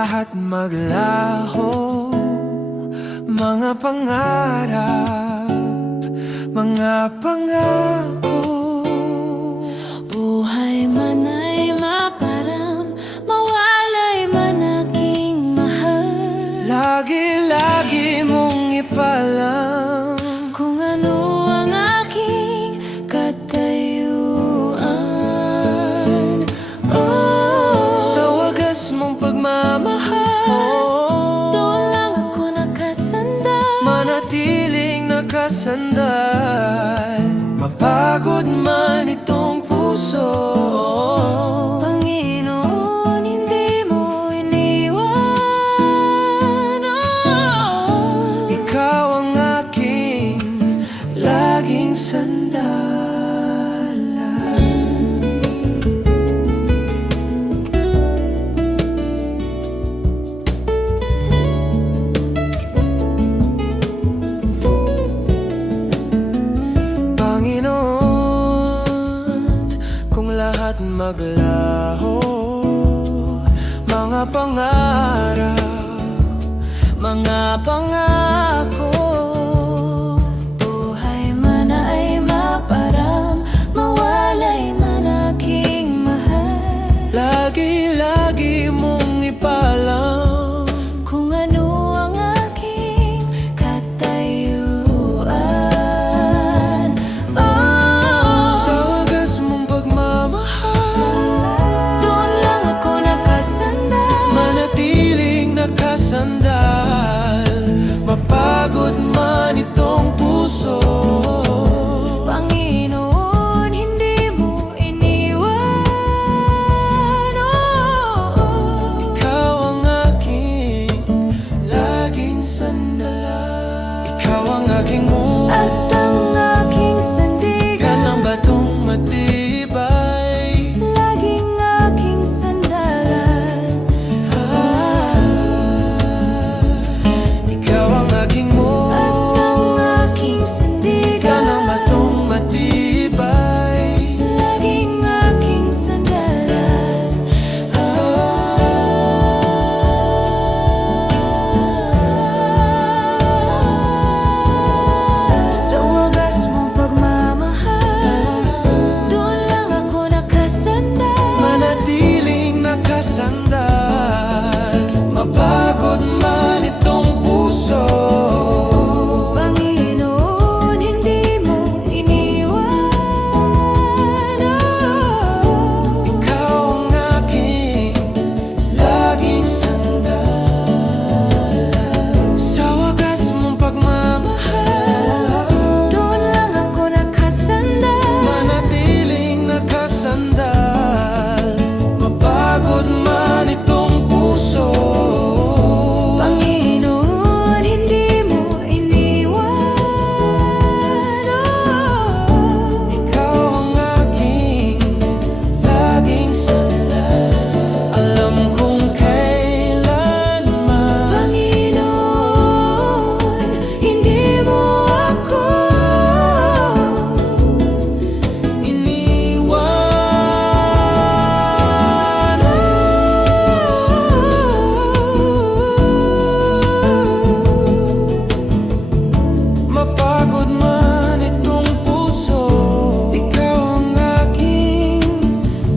lahat maglaho, mga pangarap, mga pangako. Buhay man ay maparam, mawalay man aking mahal. Lagi-lagi mong ipalam Kung ano ang aking katayuan. sa wagas mong pagmamahal. Doon lang ako nakasandal, Manatiling nakasandal, mapagod man itong puso. Panginoon, hindi mo iniwan. Ikaw ang aking laging sandalan. Panginoon, kung lahat maglaho, mga pangarap, Mga pangako, buhay man ay maparam, mawalay man aking mahal. lagi-lagi mong ipalam Kung ano ang aking katayuan. sa wagas mong pagmamahal. Doon lang ako nakasandal, Manatiling nakasandal, mapagod man itong puso. Panginoon, hindi mo iniwan. Ikaw ang aking laging sandalan. Ikaw ang aking At ang aking yan sandigan, ang batong matibay. laging aking sandalan. Ikaw ang aking At ang aking yan ang sandigan, batong matibay. laging aking sandalan. Sa wagas mong pagmamahal, doon lang ako nakasandal. Manatiling nakasandal, mapagod man itong puso. Panginoon, hindi mo iniwan. Ikaw ang aking laging sandalan. Sa wagas mong pagmamahal, Doon lang ako nakasandal. manatiling nakasandal, mapagod man itong puso. Panginoon, hindi mo iniwan. Ikaw ang aking laging sandalan. Alam kong kailanman Panginoon, hindi mo ako iniwan. Mapagod man itong puso, ikaw ang aking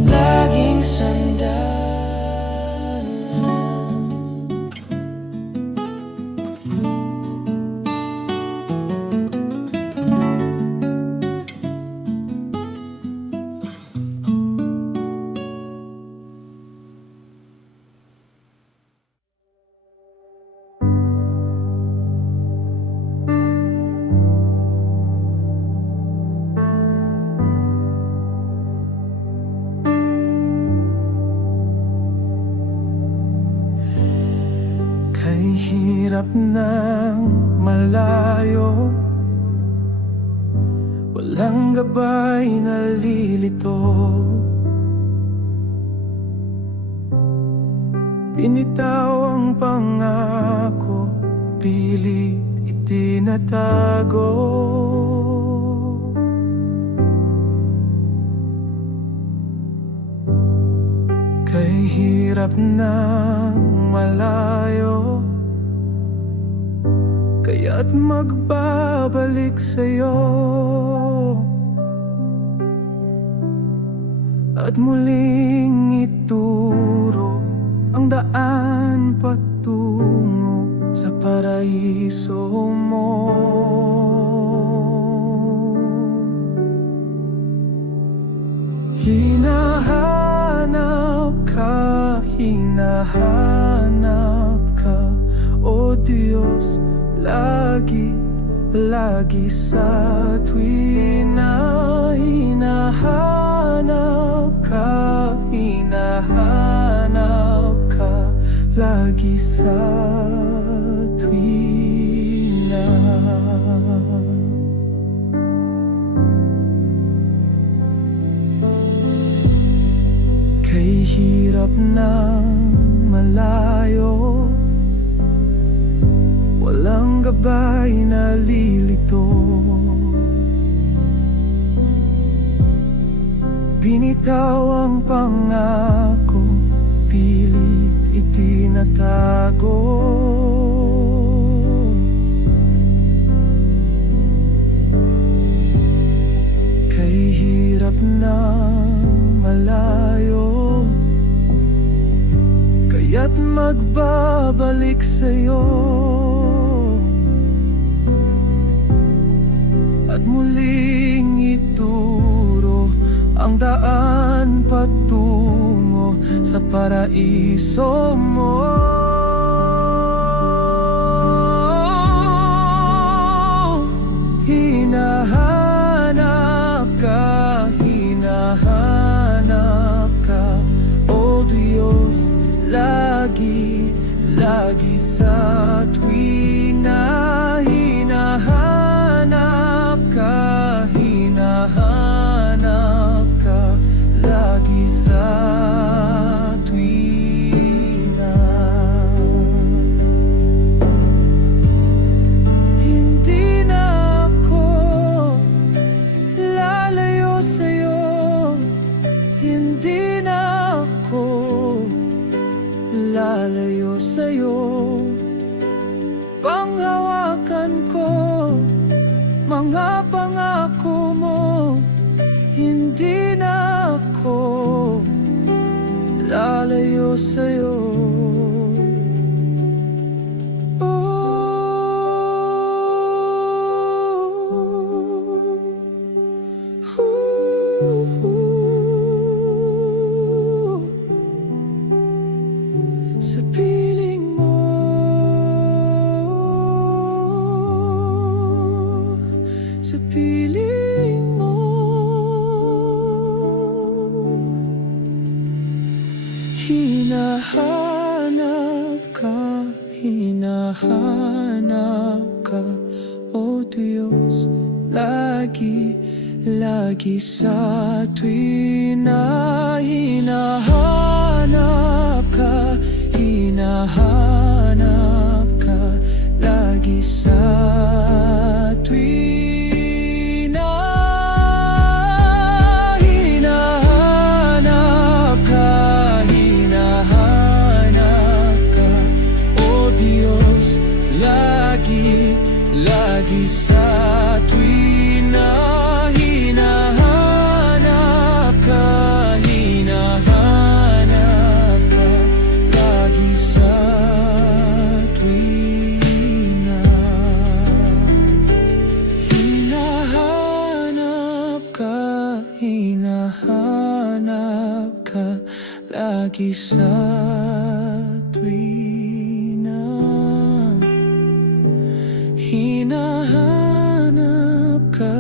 laging sandalan. Kay hirap ng malayo, walang gabay na lilito. Binitaw ang pangako, pilit itinatago. Kay hirap ng malayo, kaya't magbabalik sa'yo at muling ituro ang daan patungo sa paraiso mo. Hinahanap ka, O Diyos, lagi sa tuwing na hinahanap ka, lagi sa tuwing na. Kay hirap ng malayo, walang gabay na lilito, binitaw ang pangako, pilit itinatago. Kay hirap ng malayo, kaya't magbabalik sa'yo at muling ituro ang daan patungo sa paraiso mo. Hinahanap ka, O Diyos, lagi sa tuwing na hinahanap ka, lagi sa tuwing na. Hindi na ako lalayo sa'yo, hindi na ako lalayo sa'yo. Panghawakan ko mga pangako mo, hindi na ako lalayo sa'yo. Sa piling mo, sa piling mo, hinahanap ka, O Diyos, lagi sa tuwing na hinahanap ka, lagi sa tuwing na hinahanap ka, O Diyos, lagi sa tuwing na hinahanap ka, lagi sa tuwing na hinahanap ka, lagi sa tuwing na hinahanap ka.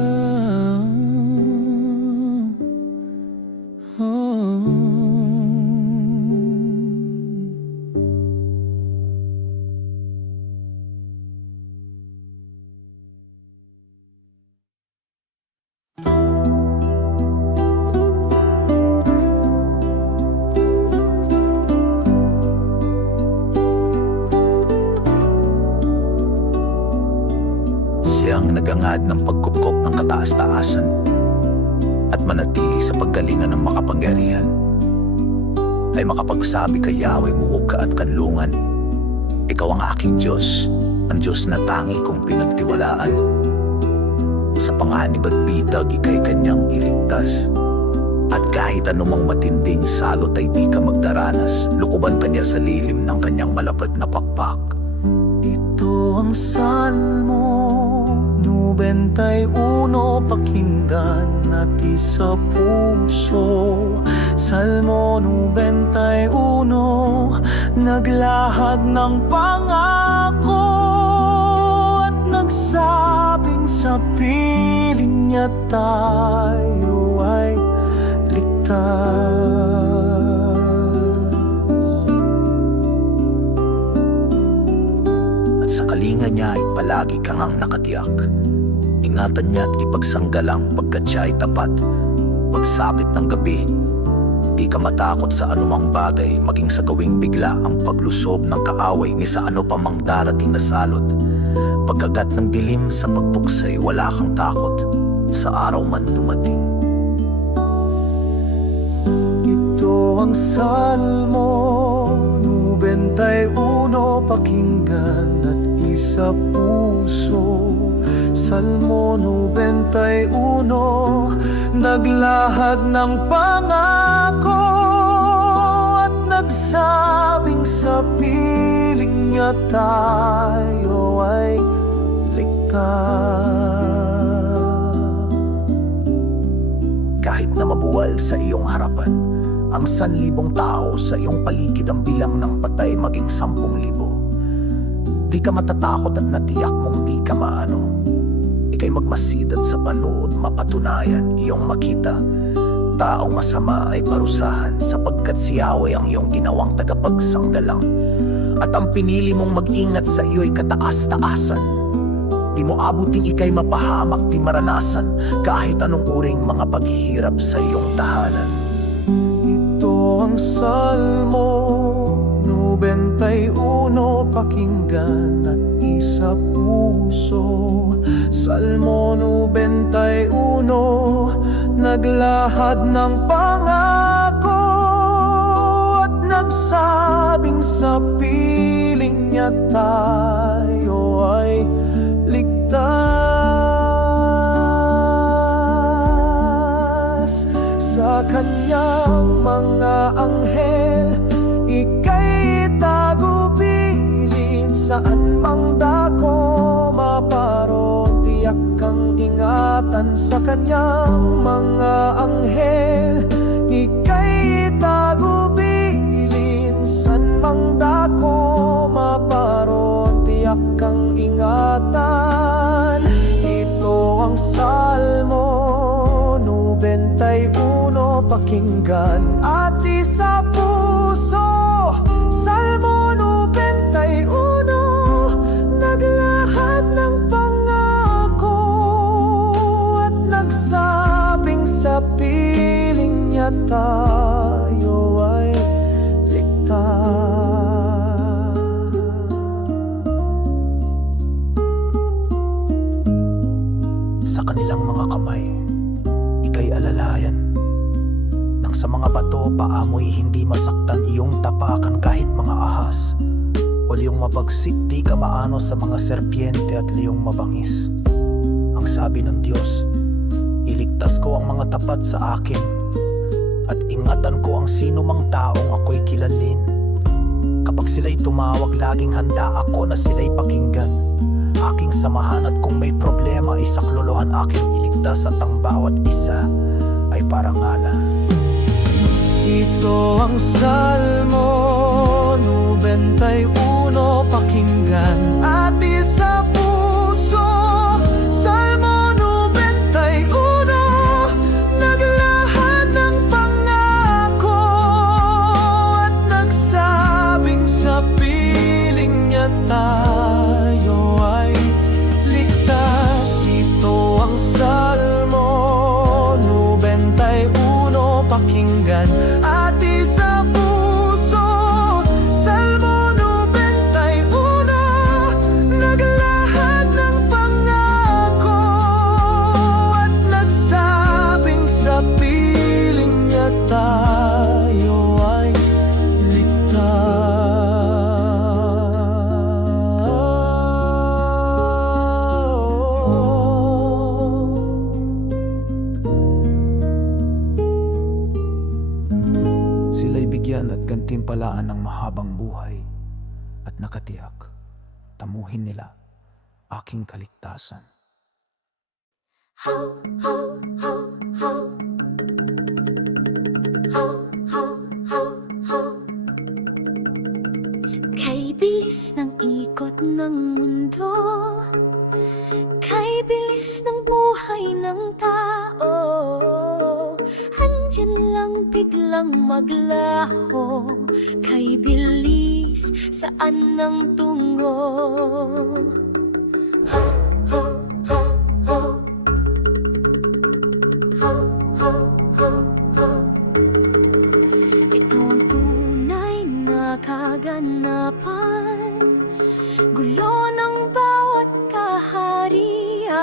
Siyang nagangad ng pagkupkop ng kataas-taasan at manatili sa paggalingan ng makapangyarihan. ay makapagsabi kay Yahweh, muog ka at kanlungan. Ikaw ang aking Diyos, ang Diyos na tangi kong pinagtiwalaan. Sa panganib at bitag, ika'y kanyang iligtas. At kahit anumang matinding salot ay di ka magdaranas, lukuban kanya sa lilim ng kanyang malapad na pakpak. Ito ang Salmo 91, pakinggan natin sa puso. Salmo 91, naglahad ng pangako at nagsabing sa piling niya tayo ay At sa kalinga niya ay palagi kang ang nakatiyak. Ingatan niya at ipagsanggalang pagkat siya ay tapat. Pagsapit ng gabi, di ka matakot sa anumang bagay, maging sa gawing bigla ang paglusob ng kaaway ni sa ano pa mang darating na salot. Pagkagat ng dilim sa pagpuksay, wala kang takot sa araw man dumating. Ito ang Salmo 91, pakinggan at isa puso. Salmo 91, naglahad ng pangako at nagsabing sa piling niya tayo ay ligtas. Kahit na mabuwal sa iyong harapan ang 1,000 tao sa iyong paligid, ang bilang ng patay maging 10,000. Di ka matatakot at natiyak mong di ka maano. Ika'y magmasidad sa panood, mapatunayan iyong makita. Taong masama ay parusahan, sapagkat si Yahweh ang iyong ginawang tagapagsanggalang. At ang pinili mong mag-ingat sa iyo ay kataas-taasan. Di mo abuting ika'y mapahamak, di maranasan kahit anong uring mga paghihirap sa iyong tahanan. Ito ang Salmo 91, pakinggan at isa puso. Salmo 91, naglahad ng pangako at nagsabing sa piling niya tayo ay ligtas. Sa kanyang mga anghel, ika'y tagubilin. Saan mang dako maparoon, tiyak kang ingatan. Sa kanyang mga anghel, ika'y tagubilin. Saan mang dako maparoon, tiyak kang ingatan. Ito ang Salmo 91, pakinggan at isa puso. Salmo 91, naglahad ng pangako at nagsabing sa piling niya tayo ay ligtas. Sa kanilang mga kamay, ika'y alalayan. Nang sa mga bato, paamoy hindi masaktan iyong tapakan kahit mga ahas. O liyong mabagsik, di ka maano sa mga serpiente at liyong mabangis. Ang sabi ng Diyos, iligtas ko ang mga tapat sa akin, at ingatan ko ang sino mang taong ako'y kilalin. Kapag sila'y tumawag, laging handa ako na sila'y pakinggan. Aking samahan, at kung may problema, isaklolohan aking iligtas, at ang bawat isa ay parangalan. Ito ang Salmo 91, pakinggan at isa puso. Salmo 91, naglahad ng pangako at nagsabing sa piling niya tayo ay ligtas. Ito ang Salmo 91, pakinggan at isa puso. Salmo 91, naglahad ng pangako at nagsabing sa piling niya tayo ay buhay at nakatiyak, tamuhin nila aking kaligtasan. Ho, ho, ho, ho. Ho, ho, ho, ho. Kay bilis ng ikot ng mundo, kay bilis ng buhay ng tao, andyan lang biglang maglaho, kay bilis saan ng tungo. Ho, ho, ho, ho. Ho, ho, ho, ho. Ito ang tunay na kaganapan, gulo ng bawat kaharian,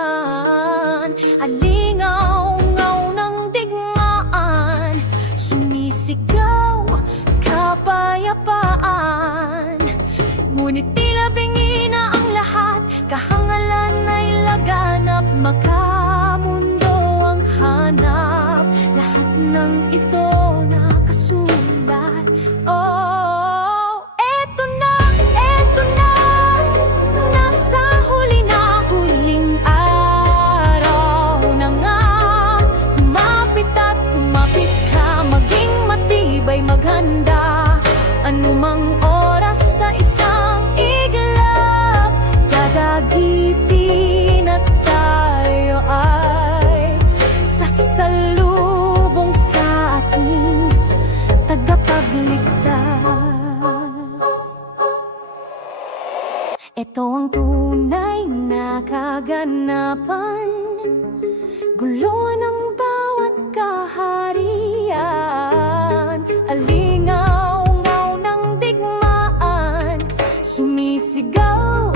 alingaw-ngaw ng digmaan, sumisigaw kapayapaan. Ngunit tila bingi na ang lahat, kahangalan ay laganap, makamundo ang hanap, lahat ng ito nakasulat. Oh, eto na, nasa huli na, huling araw na nga. Kumapit at kumapit ka, maging matibay, maghanda, anumang oras sa isang iglap, dadagitin at tayo ay sasalubong sa ating tagapagligtas. Ito ang tunay na kaganapan, gulo ng bawat kaharian, alingaw-ngaw ng digmaan, sumisigaw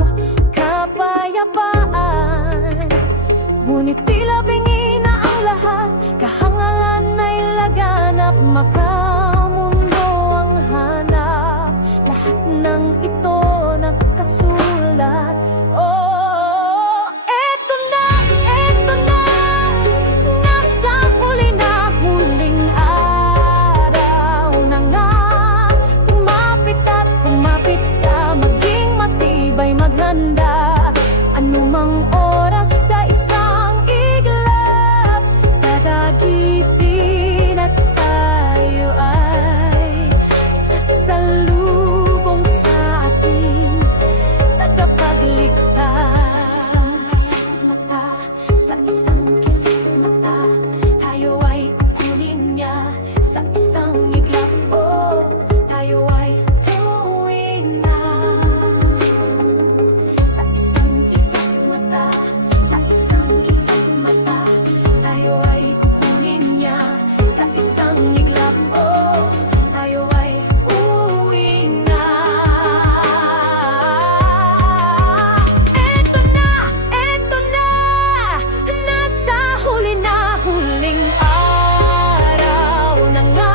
kapayapaan. Ngunit tila bingi na ang lahat, kahangalan ay laganap, makamundo ang hanap, lahat ng ito nakasulat. Oh, eto na, nasa huli na, huling araw na nga. Kumapit at kumapit ka, maging matibay, maghanda, anumang oras sa isang iglap, dadagitin at tayo ay sasalubong sa ating tagapagligtas. Sa isang kisip mata, tayo ay kukunin niya, sa isang iglap, oh, tayo ay uuwi na. Sa isang kisip mata, sa isang kisip mata, tayo ay kukunin niya, sa isang iglap, oh, tayo ay uuwi na. Eto na, nasa huli na, huling araw na nga.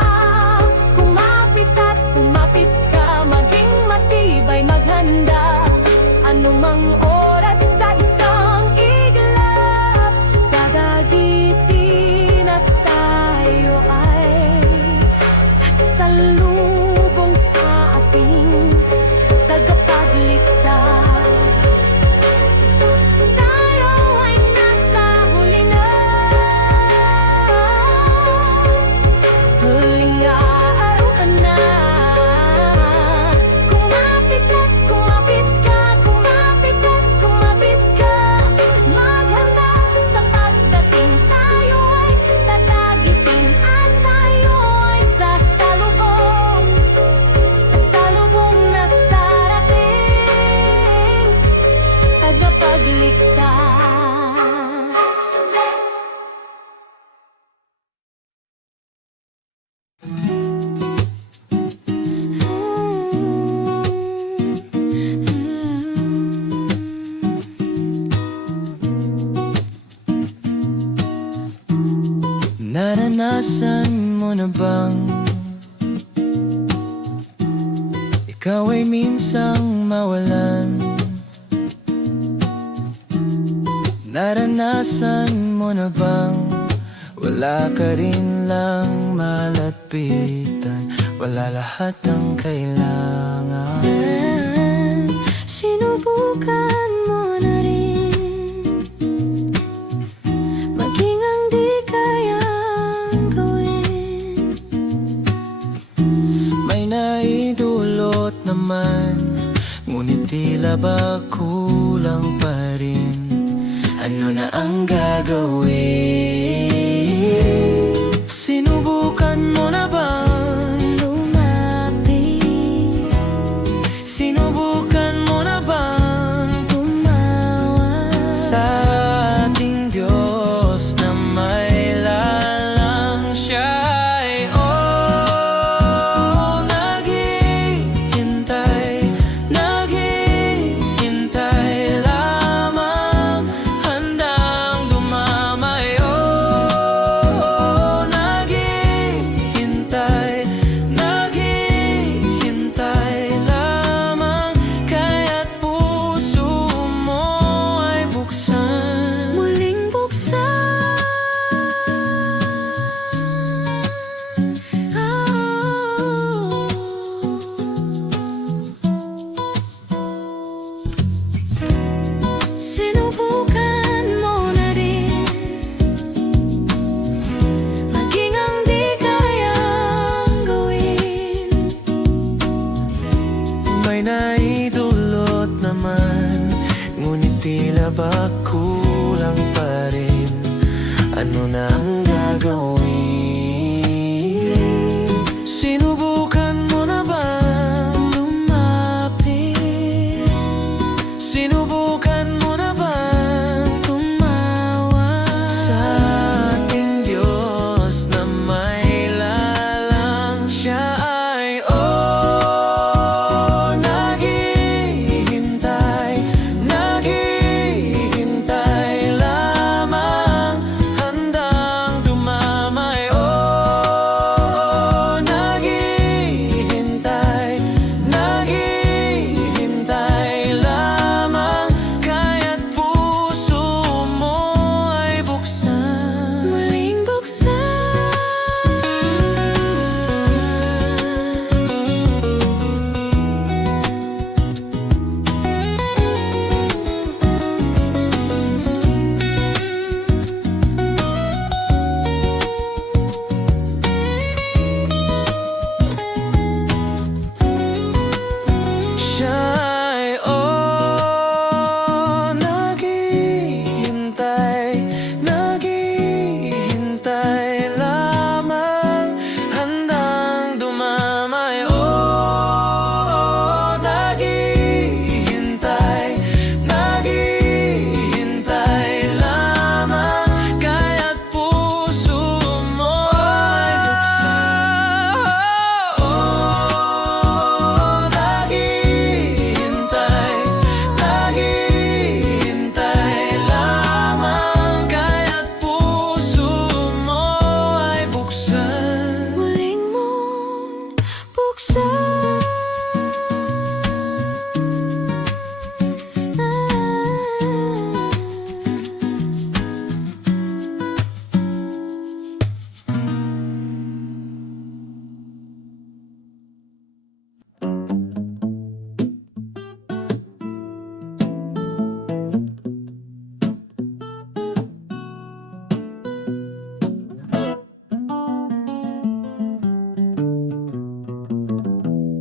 Kumapit at kumapit ka, maging matibay, maghanda, anumang oras sa isang iglap, dadagitin at tayo ay sasalubong sa ating tagapagligtas. Tayo ay nasa huli na, huling araw na. Kumapit at kumapit ka, kumapit at kumapit ka, maghanda sa pagdating, tayo ay dadagitin at tayo ay sasalubong na sa ating tagapagligtas. Naranasan mo na bang ikaw ay minsang mawalan? Naranasan mo na bang wala ka rin lang malapitan? wala lahat ng kailangan. Sinubukan mo na rin maging ang di kayang gawin. May naidulot naman, ngunit tila ba kulang pa rin. Ano na ang gagawin? Sinubukan mo na bang Lumapit, Sinubukan mo na bang tumawa sa ating Diyos na may lalang siya ay naghihintay, naghihintay lamang, handang dumamay. Naghihintay, naghihintay lamang, kaya't puso mo ay buksan. muling buksan. Sinubukan mo na rin maging ang di kayang gawin. May naidulot naman, ngunit tila ba kulang pa rin. Ano na ang gagawin? Sinubukan mo na bang lumapit? Sinubukan mo na bang Tumawa sa ating Diyos na may lalang siya ay naghihintay, naghihintay lamang, handang dumamay. Naghihintay, naghihintay lamang, kaya't puso mo ay buksan. muling buksan. Siya ay naghihintay, naghihintay lamang, handang dumamay. Naghihintay, naghihintay lamang, kaya't puso mo ay buksan. Naghihintay, naghihintay lamang, kaya't puso mo ay buksan. Muling mong buksan.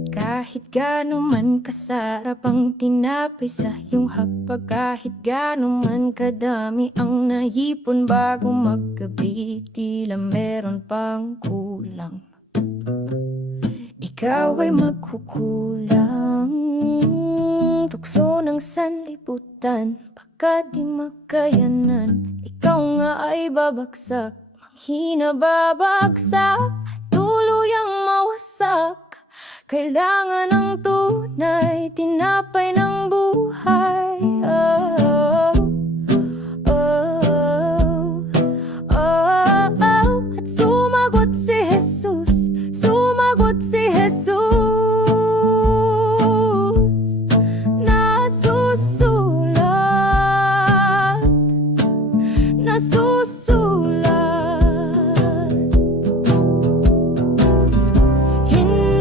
Kahit gaano man kasarap ang tinapay sa iyong hapag, kahit gaano man kadami ang naipon bago maggabi, tila meron pang kulang. Ikaw ay magkukulang, tukso ng sanlibutan, baka di makayanan. Ikaw nga ay babagsak, manghina babagsak, tuluyang mawasak. Kailangan ng tunay, tinapay ng buhay. Oh, oh, oh, oh. At sumagot si Jesus, sumagot si Jesus. Nasusulat, nasusulat. Hindi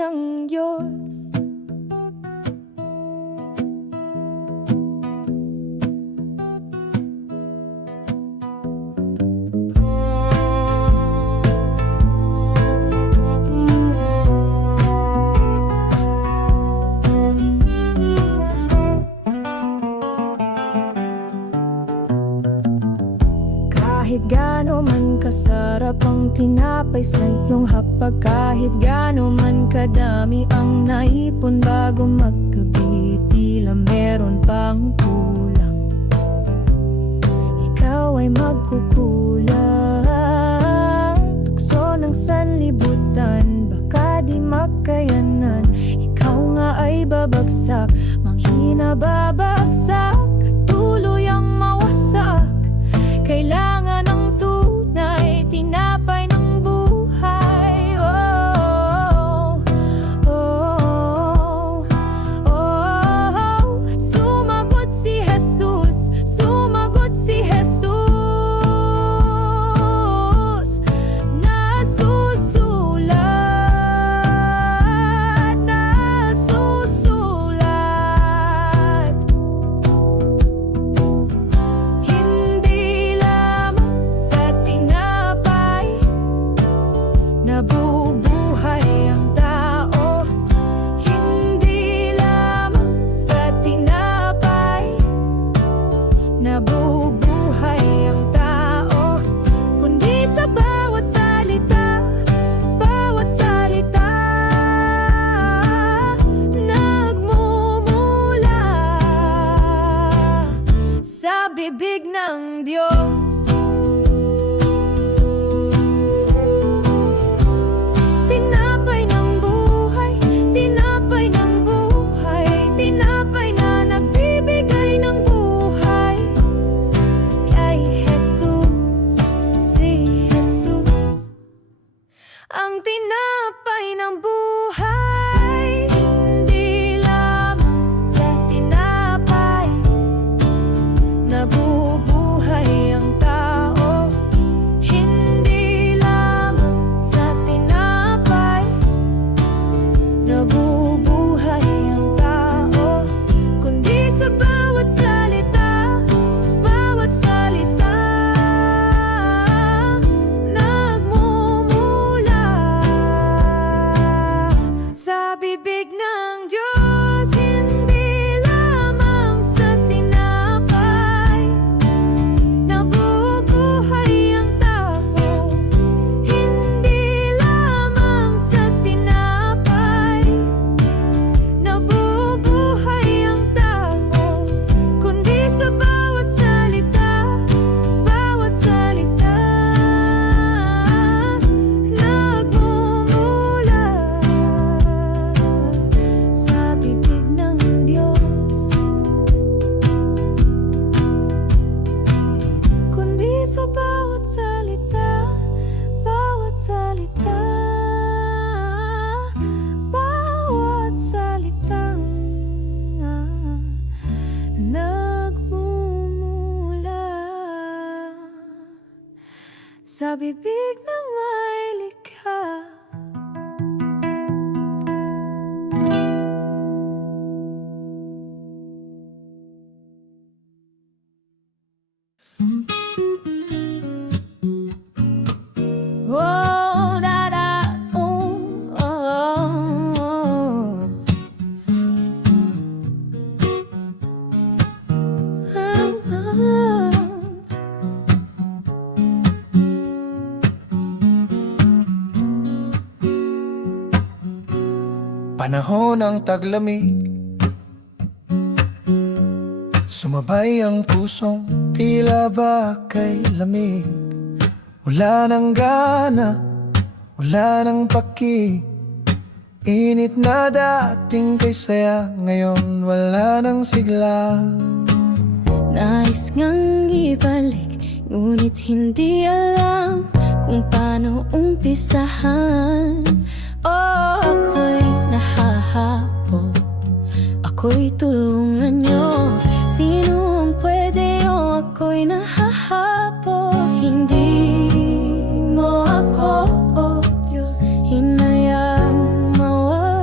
ng Diyos. Kahit gaano man kasarap ang tinapay sa iyong hapag, kahit gaano man kadami ang naipon bago maggabi, tila meron pang kulang. Ikaw ay magkukulang. Tukso ng sanlibutan, baka di makayanan. Ikaw nga ay babagsak, manghina babagsak, at tuluyang mawasak. Kailangan ng tunay, tinapay ng buhay. Oh, oh, oh, oh. At sumagot si Jesus, sumagot si Jesus. Nasusulat, nasusulat. Hindi lamang sa tinapay nabubuhay ang tao. Hindi lamang sa tinapay nabubuhay ang tao, kundi sa bawat salita, bawat salita nagmumula sa bibig ng Diyos. Tinapay ng buhay, tinapay ng buhay, tinapay na nagbibigay ng buhay. Kay Jesus, si Jesus, ang tinapay ng buhay. Hindi lamang sa tinapay nabubuhay ang tao. Hindi lamang sa tinapay nabubuhay ang tao, kundi sa bawat salita, bawat salita nagmumula sa bibig ng Diyos. Hindi lamang sa tinapay nabubuhay ang tao. Hindi lamang sa tinapay nabubuhay ang tao, kundi sa bawat salita, bawat salita nagmumula sa bibig ng Diyos. Kundi sa bawat salita, bawat salita, bawat salitang nagmumula sa bibig ng may likha. Oh, da da, oh, oh, oh. Panahon ng taglamig, sumabay ang pusong tila ba kay lamig. Wala nang gana, wala nang paki. Init na dating kay saya, ngayon wala nang sigla. Nais ngang ibalik, ngunit hindi alam kung paano umpisahan. Oh, ako'y nahahabol, ako'y tulungan niyo. Sino ang pwede? Oh, ako'y nahahabol. Hindi mo ako, oh Diyos, hinayang mawala.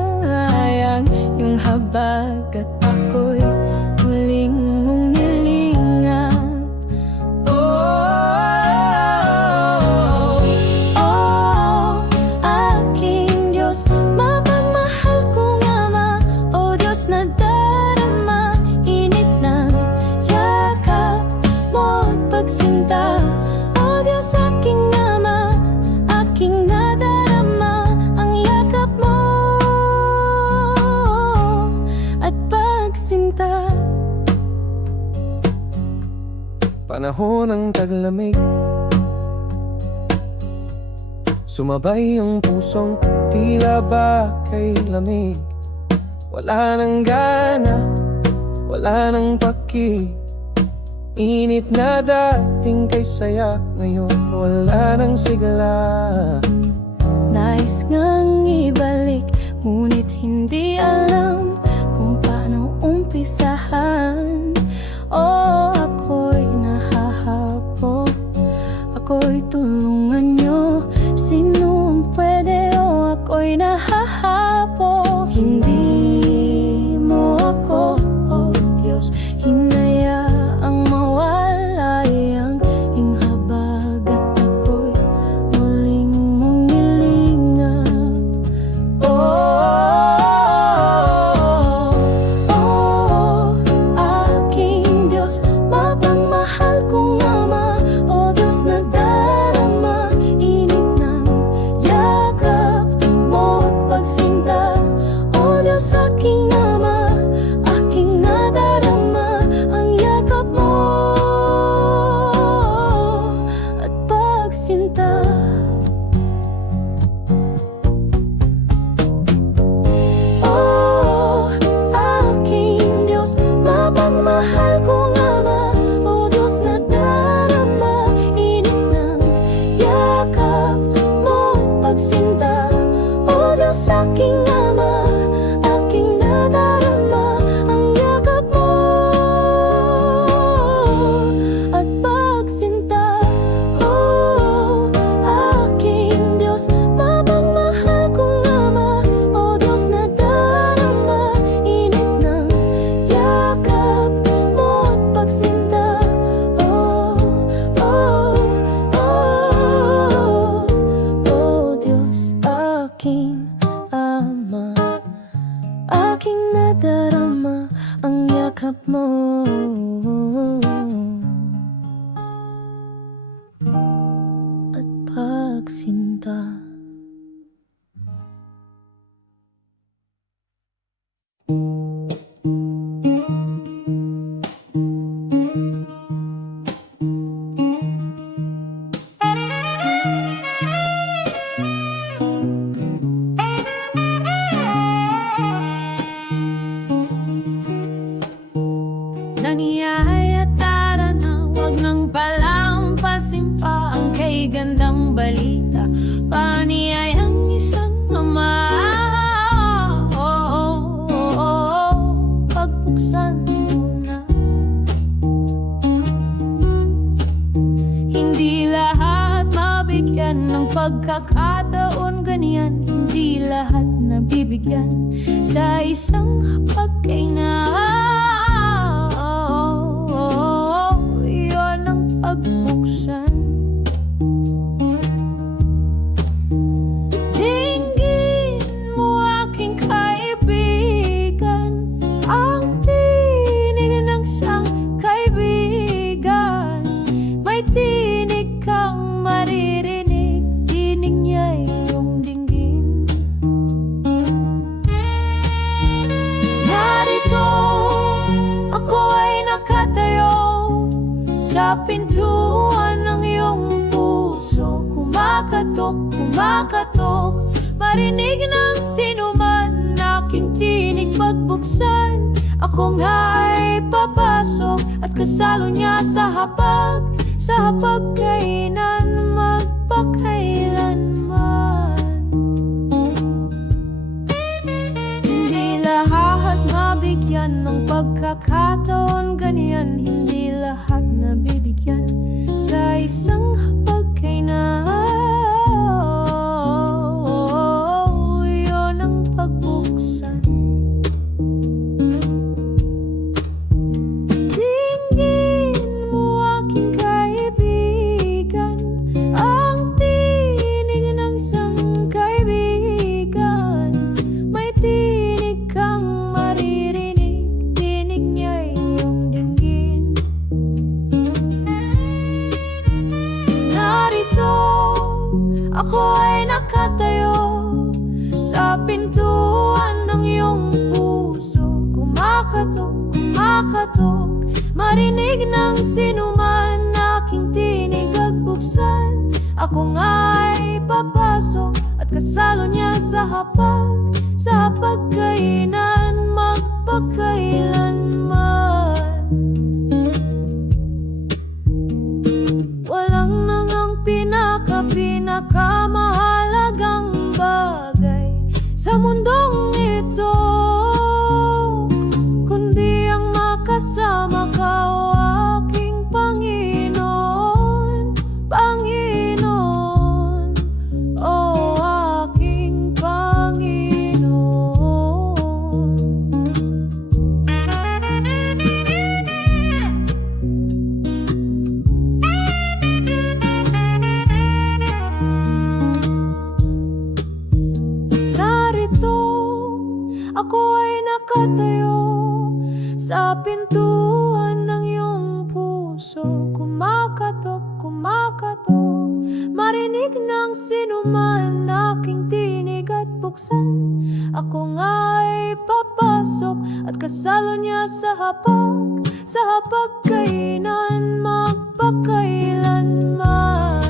pagsinta. Panahon ng taglamig, sumabay ang pusong tila ba kay lamig. Wala nang gana, wala nang paki. Init na dating kay saya, ngayon wala nang sigla. Nais ngang ibalik, ngunit hindi alam kung paano umpisahan. Oh, ako'y nahahabog, ako'y tulungan nyo. Sino ang pwede? Oh, ako'y nahahabog. Hindi mo ako, oh Diyos, hinayaang mawala ang iyong habag at ako'y muling mong nilingap. Aking Diyos, mapagmahal kong Ama. Oh Diyos na darama, init ng yakap mo at pagsinta. Oh Diyos, aking Ama, aking nadarama ang yakap mo at pagsinta. Oh, aking Diyos, mapagmahal kong Ama. Oh Diyos na darama, init ng yakap mo at pagsinta. Oh Diyos, aking Ama, aking nadarama ang yakap mo at pagsinta. Oh, aking Diyos, mapagmahal kong Ama. Oh Diyos na darama, init ng yakap mo at pagsinta. Oh, oh, oh, oh Diyos, aking Ama, aking nadarama ang yakap mo at pagsinta. Nangyayaya tara na, wag nang palampasin pa ang kay gandang balita. Paniyayang isang ama, pagbuksan mo na. Hindi lahat mabigyan ng pagkakataon ganyan, hindi lahat nabibigyan sa isang pagkainaan. Iyon ang pagbuksan. Dinggin mo aking kaibigan, ang tinig ng isang kaibigan. May tinig kang maririnig, tinig niya'y iyong dinggin. Narito ako ay nakatayo sa pintuan ng iyong puso. Kumakatok, kumakatok, marinig ng sinuman, aking tinig pagbuksan. Ako nga ay papasok at kasalo niya sa hapagkainan magpakailanman. Hindi lahat mabigyan ng pagkakataon ganyan, hindi lahat nabibigyan sa isang hapagkainan. Iyon ang pagbuksan. Dinggin mo aking kaibigan, ang tinig ng isang kaibigan. May tinig kang maririnig, tinig niya'y iyong dinggin. kumakatok marinig ng sinuman, aking tinig at buksan. Ako nga'y papasok at kasalo niya sa hapagkainan, magpakailanman. Walang nangang pinakamahalagang bagay sa mundong ito, kundi ang makasama ka, o aking Panginoon, Panginoon, o aking Panginoon. Narito ako ay nakatayo sa pintuan ng iyong puso, kumakatok marinig ng sinuman, aking tinig at buksan. Ako nga'y papasok at kasalo niya sa hapagkainan, magpakailanman.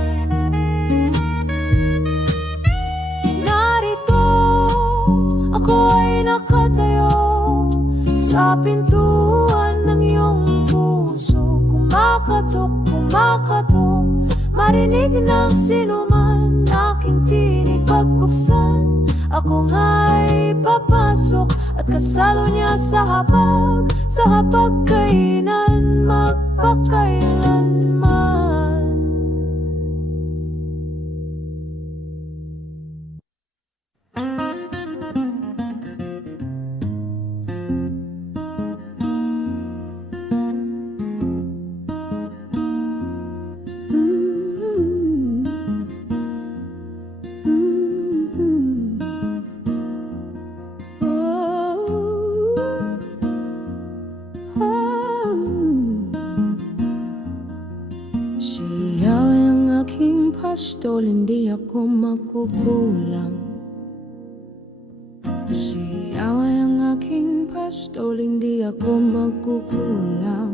Narito ako ay nakatayo sa pintuan ng iyong puso, kumakatok marinig ng sinuman, aking tinig pagbuksan. Ako nga'y papasok at kasalo niya sa hapagkainan, magpakailanman. Si Yahweh ang aking pastol, hindi ako magkukulang. Si Yahweh ang aking pastol, hindi ako magkukulang.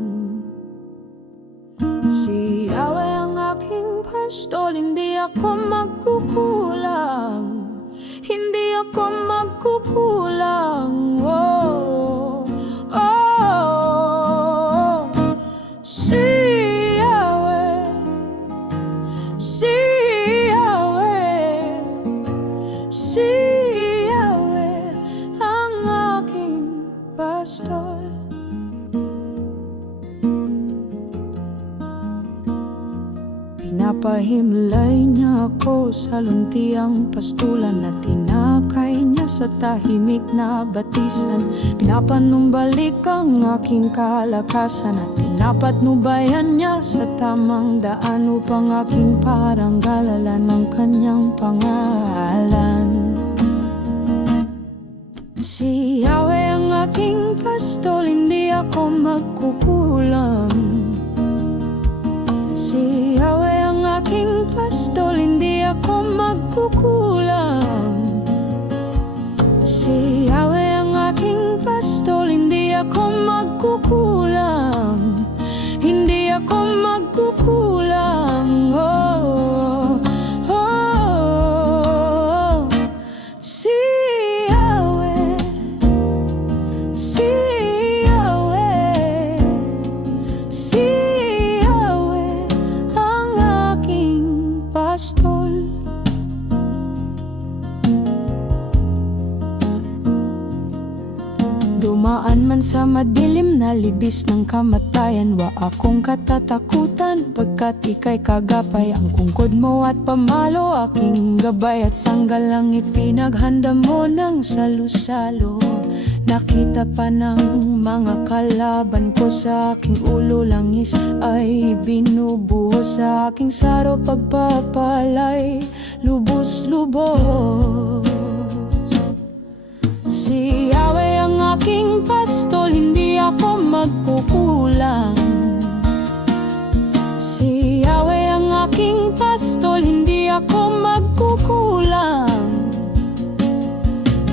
Si Yahweh ang aking pastol, hindi ako magkukulang. Hindi ako magkukulang. Oh, oh, si Yahweh, si Yahweh, si Yahweh ang aking pastol. Pinapahimlay niya ako sa luntiang pastulan at tinakay niya sa tahimik na batisan. Pinapanumbalik ang aking kalakasan at pinapatnubayan niya sa tamang daan upang aking parangalalan ang kanyang pangalan. Si Yahweh ang aking pastol, hindi ako magkukulang. Si Yahweh ang aking pastol, hindi ako magkukulang. Si Yahweh ang aking pastol, hindi ako magkukulang. Hindi ako magkukulang. Oh, oh, si Yahweh, si Yahweh, si pastol. Dumaan man sa madilim na libis ng kamatayan, wa akong katatakutan pagkat ika'y kagapay. Ang ungkod mo at pamalo, aking gabay at sanggal ang ipinaghanda mo ng salusalo. Nakita pa ng mga kalaban ko sa aking ulo, langis ay binubuhos sa aking saro, pagpapalay lubos-lubos. Si Yahweh ang aking pastol, hindi ako magkukulang. Si Yahweh ang aking pastol, hindi ako magkukulang.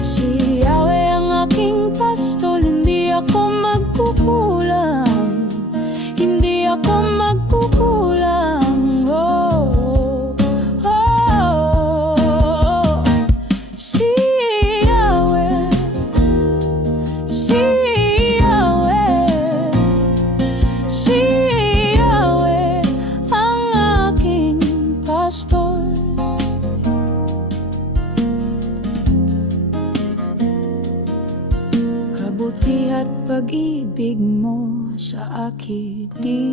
Si Yahweh ang aking pastol, hindi ako magkukulang. sa akin di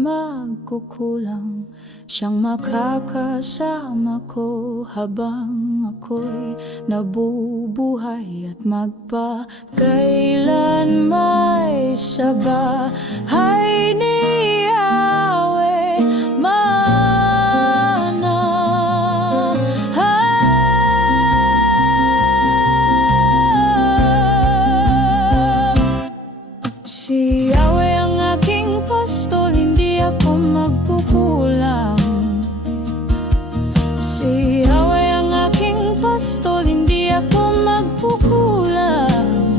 magkukulang. Siyang makakasama ko habang ako'y nabubuhay at magpakailan may sa bahay ni Yahweh mana. Si Yahweh ang aking pastol, hindi ako magkukulang. Si Yahweh ang aking pastol, hindi ako magkukulang.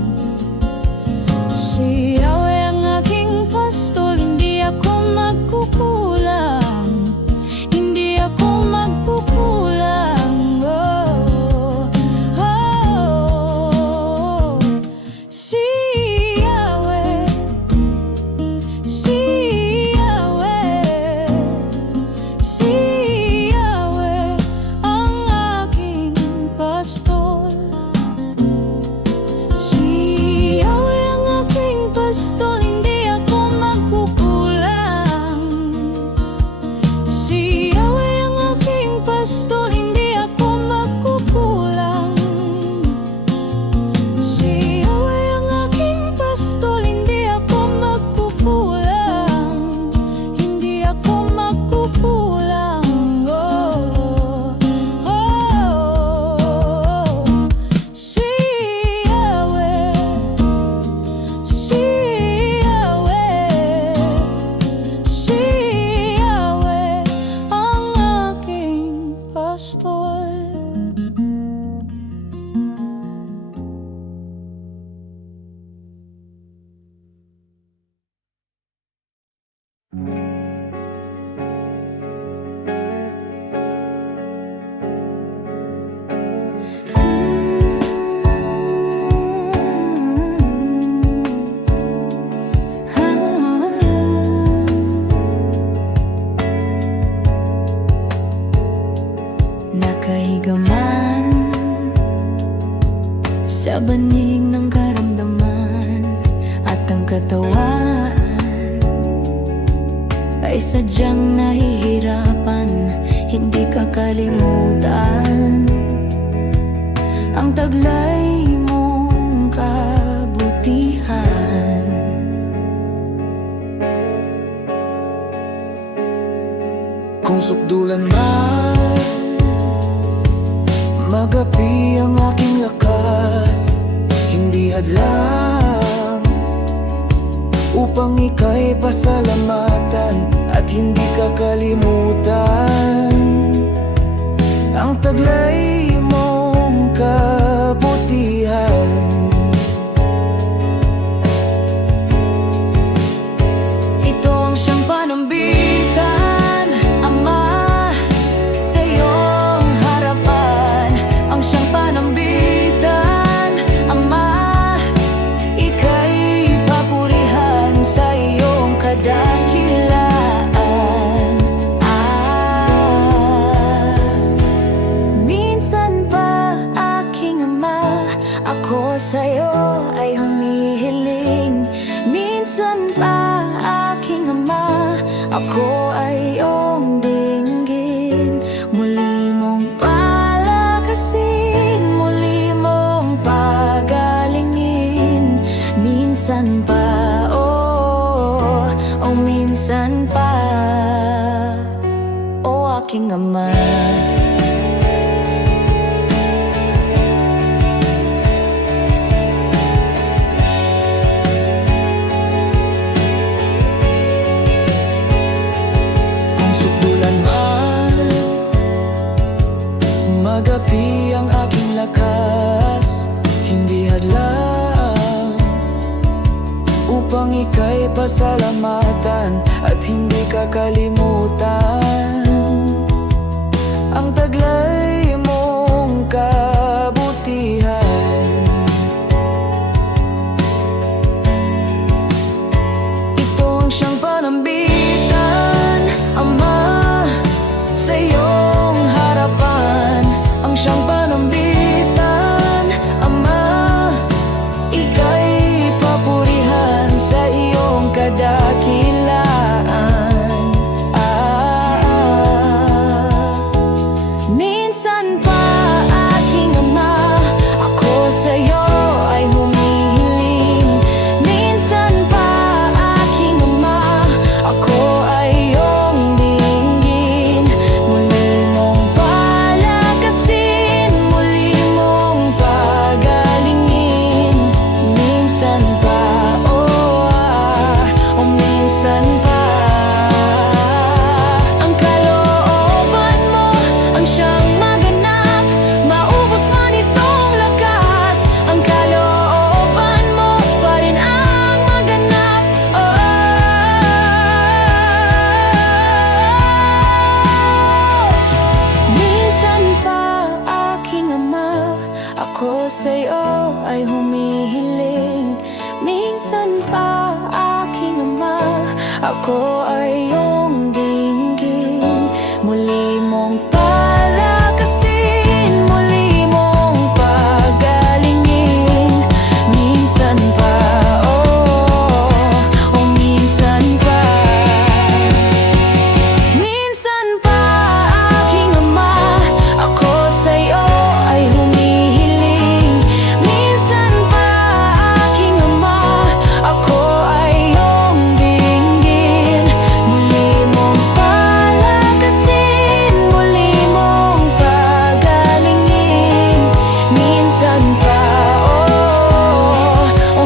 Si Yahweh ang aking pastol, hindi ako magkukulang. Hindi ako magkukulang. Oh, oh, oh. Si Yahweh, si Yahweh, si Yahweh ang aking pastol. Si Yahweh ang aking pastol, hindi ako magkukulang. Si Yahweh ang aking pastol, hindi ako magkukulang. Si Yahweh ang aking pastol, hindi ako magkukulang. Hindi ako magkukulang. Oh, oh, oh. Si Yahweh, si Yahweh, si Yahweh ang aking pastol. Nakahiga man sa banig ng karamdaman at ang katawan ay sadyang nahihirapan, hindi kakalimutan ang taglay mong kabutihan. Kung sukdulan man magapi ang aking lakas, hindi hadlang upang ika'y pasalamatan at hindi kakalimutan ang taglay mong kabutihan. Ito ang siyang panambitan, Ama, sa iyong harapan. Ang siyang panambitan, Ama, ika'y papurihan sa iyong kadakilaan. Minsan pa, aking Ama, ako sa'yo ay humihiling. Minsan pa, aking Ama, ako ay iyong dinggin. Muli mong palakasin, muli mong pagalingin. Minsan pa, oh, oh minsan pa, oh aking Ama. Kung sukdulan man magapi ang aking lakas, hindi hadlang upang ika'y pasalamatan at hindi kakalimutan ang taglay mong kabutihan. Ito ang siyang panambitan, Ama, sa iyong harapan. Ang siyang panambitan, Ama, ika'y papurihan sa iyong kadakilaan. Minsan pa aking ama, ako sa'yo ay humihiling. Minsan pa aking ama, ako ay iyong dinggin. Muli mong palakasin, muli mong pagalingin. Minsan pa, minsan pa. Ang kalooban mo ang siyang maganap, maubos man itong lakas. Ang kalooban mo pa rin ang maganap. Minsan pa aking ama, ako sa'yo ay humihiling. Minsan pa aking ama, ako ay iyong dinggin. Muli mong palakasin, muli mong pagalingin. Minsan pa, minsan pa. Minsan pa aking ama, ako sa'yo ay humihiling. Minsan pa aking ama, ako ay iyong dinggin. Muli mong palakasin, muli mong pagalingin. Minsan pa,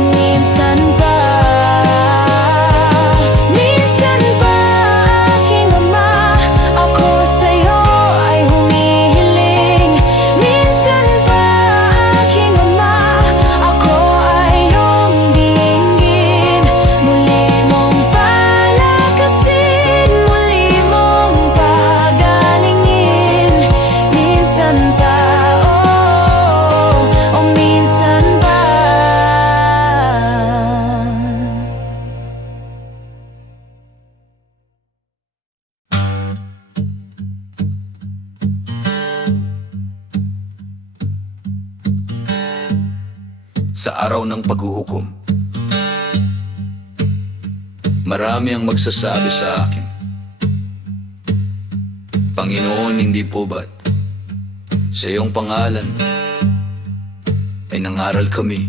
minsan pa. Minsan pa aking ama, ako sa'yo ay humihiling. Minsan pa aking ama, ako ay iyong dinggin. Muli mong palakasin, muli mong pagalingin. Minsan pa, minsan pa. Sa araw ng paghuhukom, marami ang magsasabi sa akin, Panginoon, hindi po ba't sa iyong pangalan ay nangaral kami,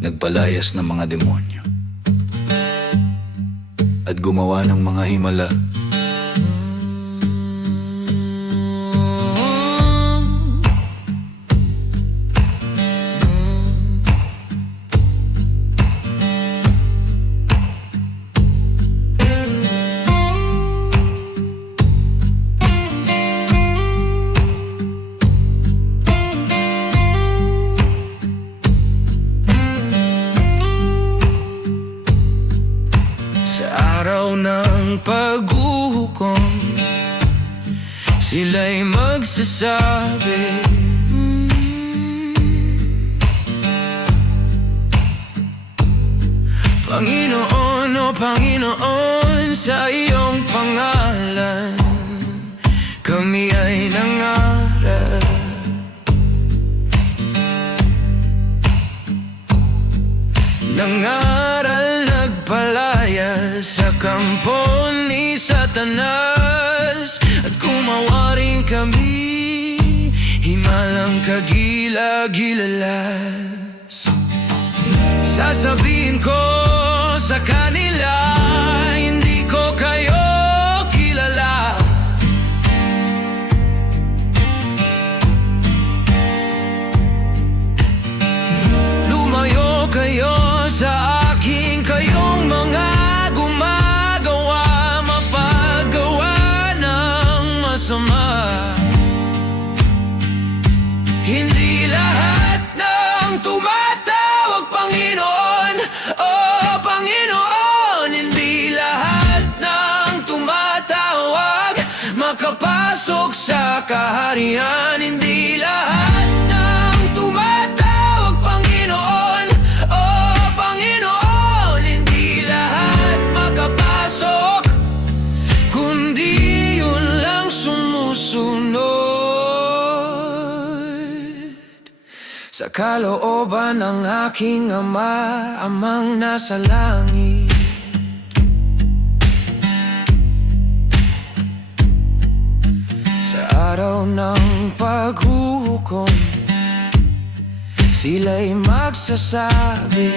nagpalayas ng mga demonyo at gumawa ng mga himala. Sa araw ng paghuhukom, sila'y magsasabi, Panginoon, o Panginoon, sa iyong pangalan kami ay nangaral. Nangaral, nagpalaya sa kampo ni Satanas, at gumawa rin kami himalang kagilagilalas. Sasabihin ko sa kanila, hindi ko kayo kilala. Lumayo kayo sa akin, kayong mga gumagawa, mapagawa ng masama. Hindi lahat ng tumatawag Panginoon, oh Panginoon. Hindi lahat ng tumatawag makapasok sa kaharian. Hindi lahat ng tumatawag Panginoon, oh Panginoon. Hindi lahat makapasok, kundi yun lang sumusunod sa kalooban ng aking Ama, Amang nasa langit. araw ng paghuhukom, sila'y magsasabi,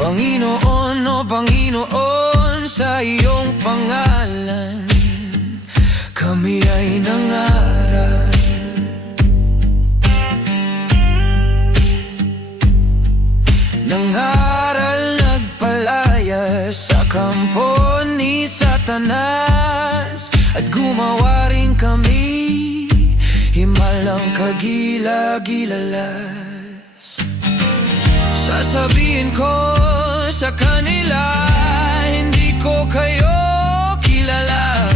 Panginoon, o Panginoon, sa iyong pangalan kami ay nangaral. Nangaral, nagpalaya sa kampo ni Satanas, at gumawa rin kami himalang kagilagilalas. Sasabihin ko sa kanila, hindi ko kayo kilala.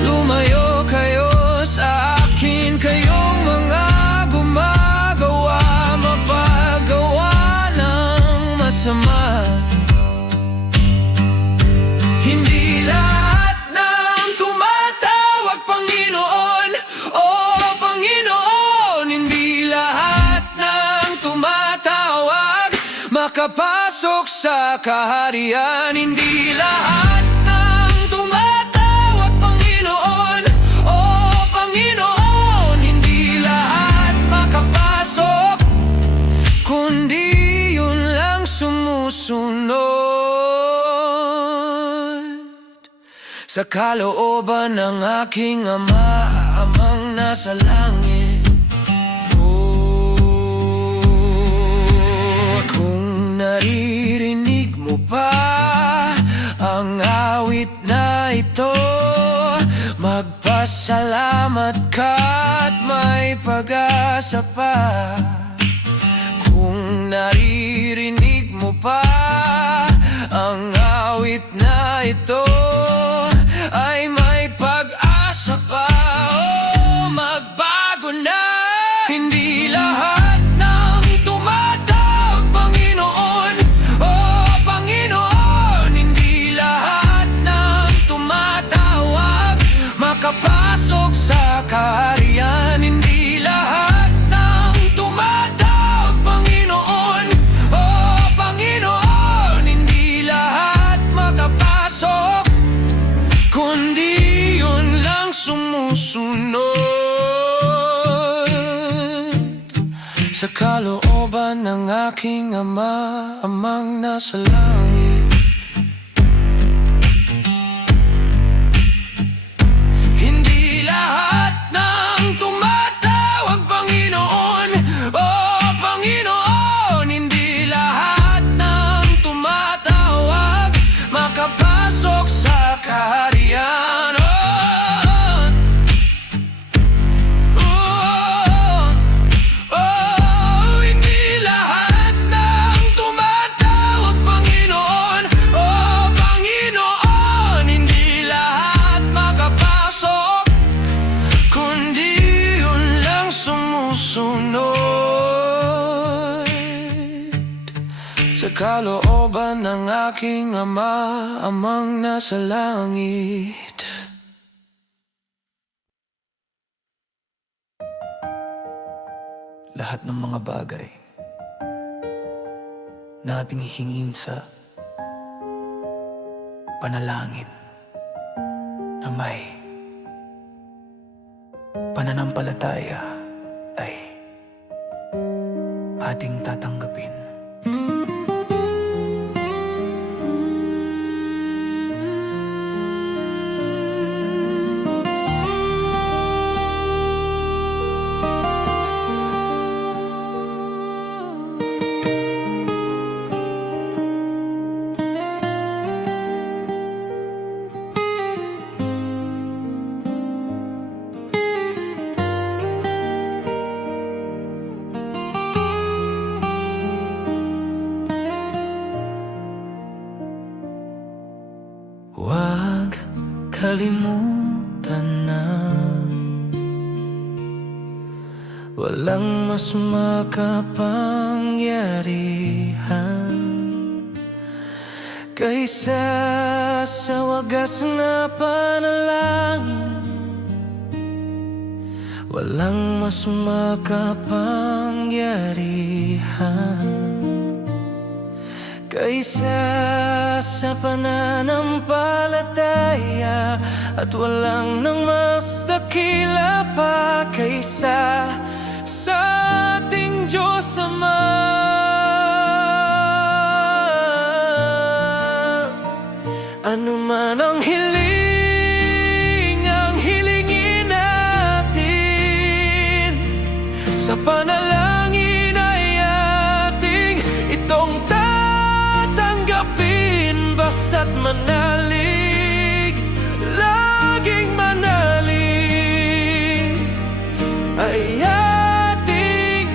Lumayo kayo sa akin, kayong mga gumagawa, mapagawa ng masama. Hindi lahat ng tumatawag Panginoon, o Panginoon, hindi lahat ng tumatawag makapasok sa kaharian. Hindi lahat ng tumatawag Panginoon, o Panginoon, hindi lahat makapasok, kundi yun lang sumusunod sa kalooban ng aking Ama, Amang nasa langit. Kung naririnig mo pa ang awit na ito, magpasalamat ka at may pag-asa pa. Kung naririnig mo pa ang awit na ito, ay may pag-asa pa. Oh, magbago na. Hindi lahat ng tumatawag Panginoon, oh Panginoon, hindi lahat ng tumatawag makapasok sa kaharian. Hindi lahat ng tumatawag Panginoon, oh Panginoon, hindi lahat makapasok, kundi yun lang sumusunod sa kalooban ng aking Ama, Amang nasa langit. Hindi lahat ng tumatawag Panginoon, oh Panginoon, hindi lahat ng tumatawag makapasok sa kaharian. Hindi lahat ng tumatawag Panginoon, oh Panginoon, hindi lahat makapasok, kundi yun lang sumusunod sa kalooban ng aking Ama, Amang nasa langit. Lahat ng mga bagay na ating hihingin sa panalangin na may pananampalataya ay ating tatanggapin. Huwag kalimutan na walang mas makapangyarihan kaysa sa wagas na panalangin. Walang mas makapangyarihan kaysa sa pananampalataya, at walang nang mas dakila pa kaysa sa ating Diyos Ama. Ano man ang hilingin natin, sa panalangin ay ating itong tatanggapin. Basta't manalig, laging manalig, ay ating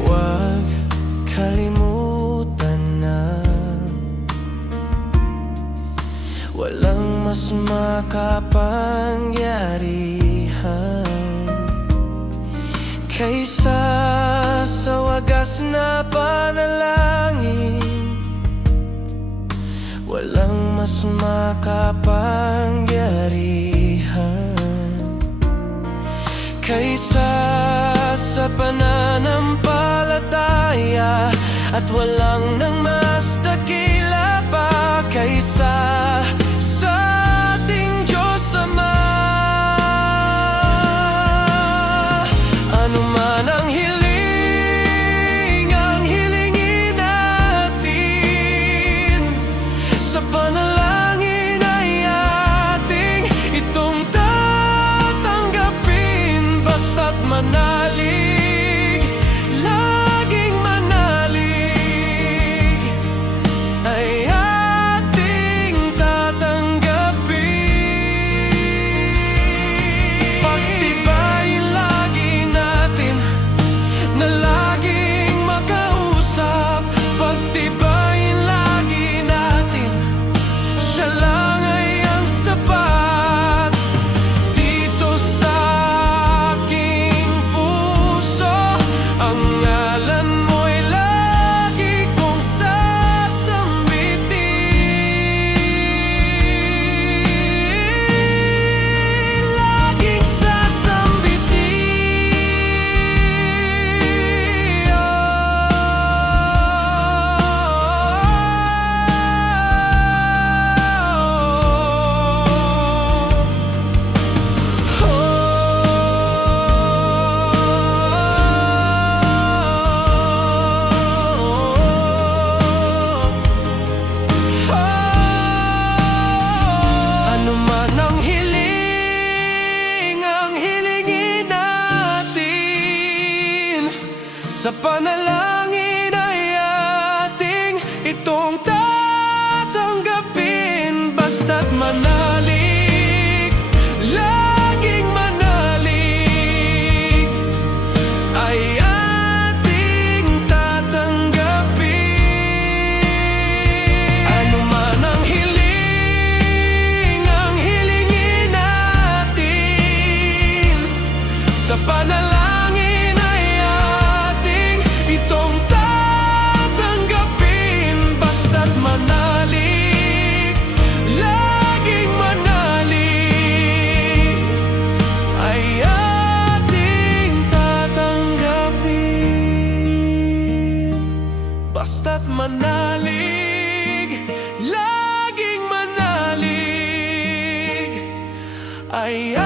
Huwag kalimutan na walang mas makapangyarihan kaysa sa wagas na panalangin. Walang mas makapangyarihan kaysa sa pananampalataya, at walang nang mas dakila pa kaysa sa ating Diyos Ama. Ano man ang hilingin natin, sa panalangin ay ating itong tatanggapin. Basta't manalig, laging manalig, ay ating tatanggapin. Pagtibayin lagi natin na laging makausap. Pagtibayin lagi natin, siya lang ay ang sapat. Dito sa aking puso, ang ngalan mo'y lagi kong sasambitin. Laging sasambitin. Ano man ang hilingin natin, sa panalangin ay ating itong tatanggapin. Basta't manalig, laging manalig, ay ating tatanggapin. Ano man ang hilingin natin, sa panalangin ay ating itong tatanggapin. Basta't manalig, laging manalig, ay ating tatanggapin. Basta't manalig, laging manalig, ay